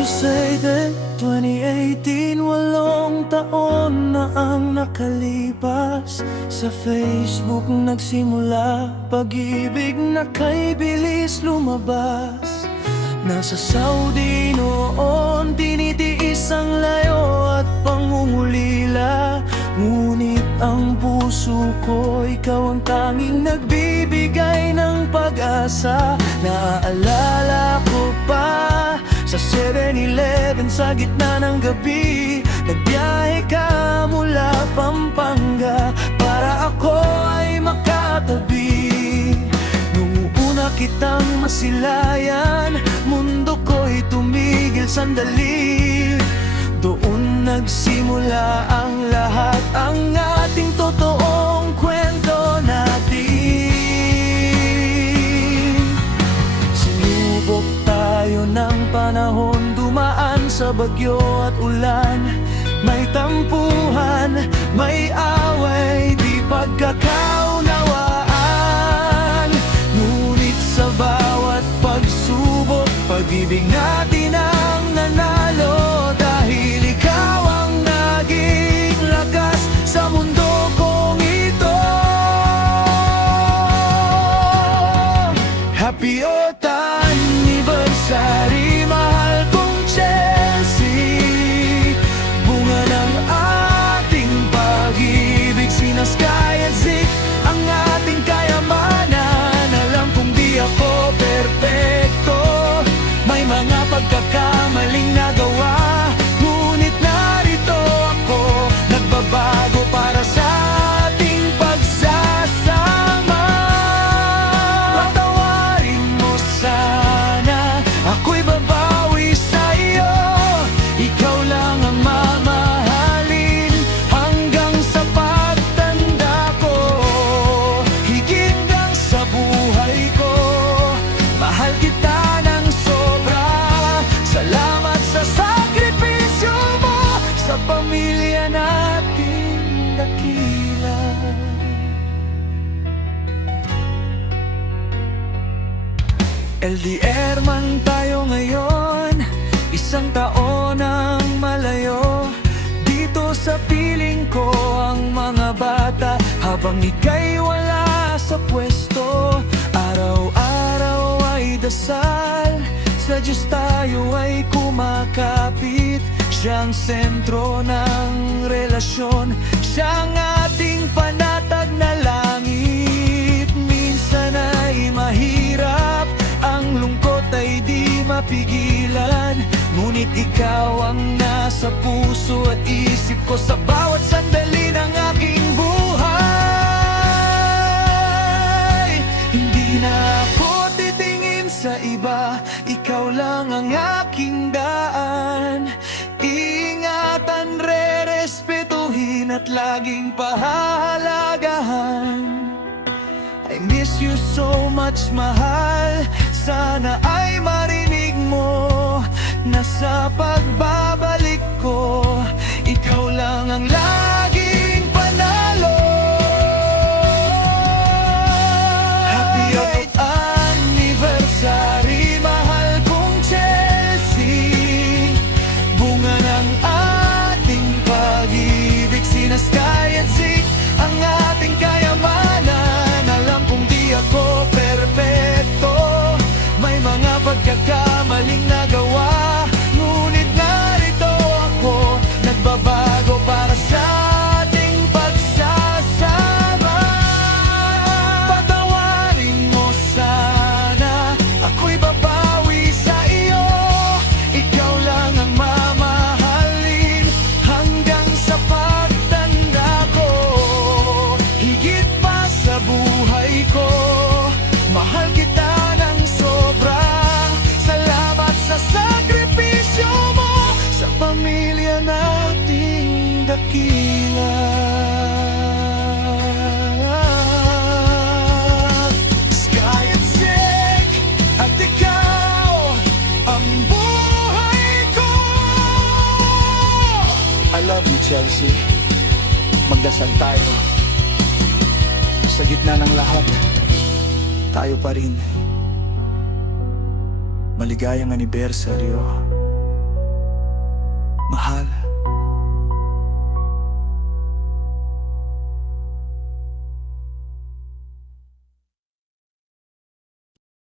You say that 2018, 8 taon na ang nakalipas. Sa Facebook nagsimula, pag-ibig na kay bilis lumabas. Nasa Saudi noon, tinitiis ang layo at pangungulila. Ngunit ang puso ko, ikaw ang tanging nagbibigay ng pag-asa. Naaalala ko pa sa 7-Eleven sa gitna ng gabi, nagbiyahe ka mula Pampanga para ako ay makatabi. Nung una kitang masilayan, mundo ko'y tumigil sandali. Doon nagsimula ang lahat, ang ating totoong kwento natin. Sinubok tayo ng panahon, dumaan sa bagyo at ulan. May tampuhan, may away, di pagkakaunawaan. Ngunit sa bawat pagsubok, pag-ibig natin ang nanalo. Dahil ikaw ang naging lakas sa mundo kong ito. Happy Earth Anniversary, mahal kong Chelsea. Bunga ng ating pag-ibig, sinaskay at zik ang ating kayamanan. Alam kong di ako perpekto, may mga pagkakamaling nagawa. Ngunit narito ako, nagbabago para sa ating pagsasama. Patawarin mo sana, ako'y babawi sa iyo. Ikaw lang ang mamahalin hanggang sa pagtanda ko. Higit kang sa buhay ko, mahal kita ng sobra. Salamat sa sakripisyo mo, sa pamilya nating dakila. LDR man tayo ngayon, 1 taon ang malayo. Dito sa piling ko ang mga bata, habang ika'y wala sa pwesto. Araw-araw ay dasal, sa Diyos tayo ay kumakapit. Siyang sentro ng relasyon, siyang ating panatag na langit. Minsan ay mahirap, ang lungkot ay di mapigilan. Ngunit ikaw ang nasa puso at isip ko sa bawat sandali ng aking buhay. Hindi na ako titingin sa iba, ikaw lang ang aking daan. Ingatan, re-respetuhin at laging pahahalagahan. I miss you so much, mahal. Sana ay marinig mo na sa pagbabalik ko, ikaw lang ang laging panalo. Happy Earth Anniversary, mahal kong Chelsea. Bunga ng ating pag-ibig, sinaskay at zik ang ating kayamanan. Alam kong di ako perpekto, may mga pagkakamaling nagawa. Ngunit narito ako, nagbabago para sa ating pagsasama. Patawarin mo sana, ako'y babawi sa iyo. Ikaw lang ang mamahalin hanggang sa pagtanda ko. Higit pa sa buhay ko, mahal kita ng sobra. Salamat sa sakripisyo mo, sa pamilya nating dakila. Sky at sick, at ikaw ang buhay ko. I love you, Chelsea. Magdasal tayo. Sa gitna ng lahat, tayo pa rin. Maligayang anibersaryo. mahal.